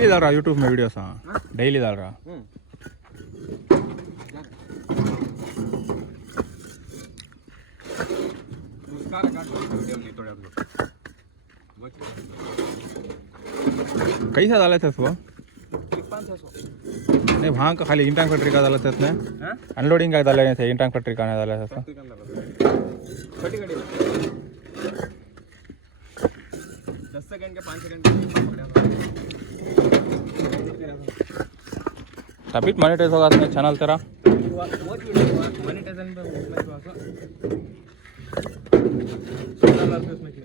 Daily डाल रहा YouTube में वीडियोस? हाँ डेली डाल रहा। कैसा डाले थे उसको? नहीं वहाँ का खाली इंटैंक फैक्ट्री का डाला था उसने, अनलोडिंग का डाले थे, इंटैंक फैक्ट्री का नहीं डाला था उसका। 10 सेकंड के 5 सेकंड तभी मॉनिटाइज होगा अपने चैनल तेरा। मॉनिटाइजेशन पे उसमें क्यों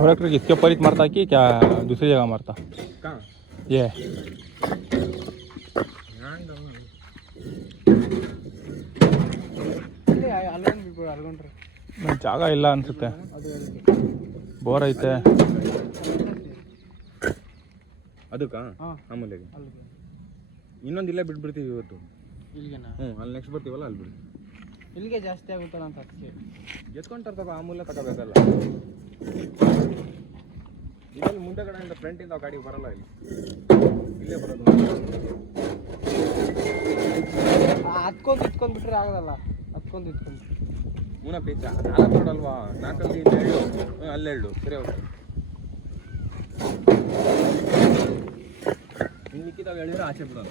और एक इसके ऊपर ही मारता कि क्या दूसरी जगह मारता? कहाँ ये ಜಾಗ ಇಲ್ಲ ಅನ್ಸುತ್ತೆ, ಬೋರ್ ಐತೆ ಅದಕ್ಕಾ ಆಮೇಲೆ ಇನ್ನೊಂದು ಇಲ್ಲೇ ಬಿಟ್ಬಿಡ್ತೀವಿ ಇವತ್ತು ಇಲ್ಲಿಗೆನಾ? ಅಲ್ಲಿ ನೆಕ್ಸ್ಟ್ ಬರ್ತೀವಲ್ಲ ಅಲ್ಲಿ ಬಿಡಿ. ಇಲ್ಲಿಗೆ ಜಾಸ್ತಿ ಆಗುತ್ತಲ್ಲ ಅಂತ ಅದಕ್ಕೆ ಎತ್ಕೊಂತಾರೆ ತಗೋ, ಆಮೂಲೆ ತಗೋಬೇಕಲ್ಲ. ಇದರಲ್ಲಿ ಮುಂದೆ ಕಡೆಯಿಂದ ಫ್ರಂಟಿಂದ ಗಾಡಿ ಬರಲ್ಲ, ಇಲ್ಲೇ ಬರೋದು. ಹತ್ಕೊಂಡು ಬಿಟ್ರೆ ಆಗೋದಲ್ಲ, ಹತ್ಕೊಂಡು ಮೂನ ಪೀಚ 4 ರೋಡ್ ಅಲ್ವಾ, 4 2 ಅಲ್ಲೆರಡು ಸರಿ ಹೋಗ್ತದೆ. ಇನ್ನು ಮಿಕ್ಕಿದಾಗ ಹೇಳಿದ್ರೆ ಆಚೆ ಬಿಡೋದು.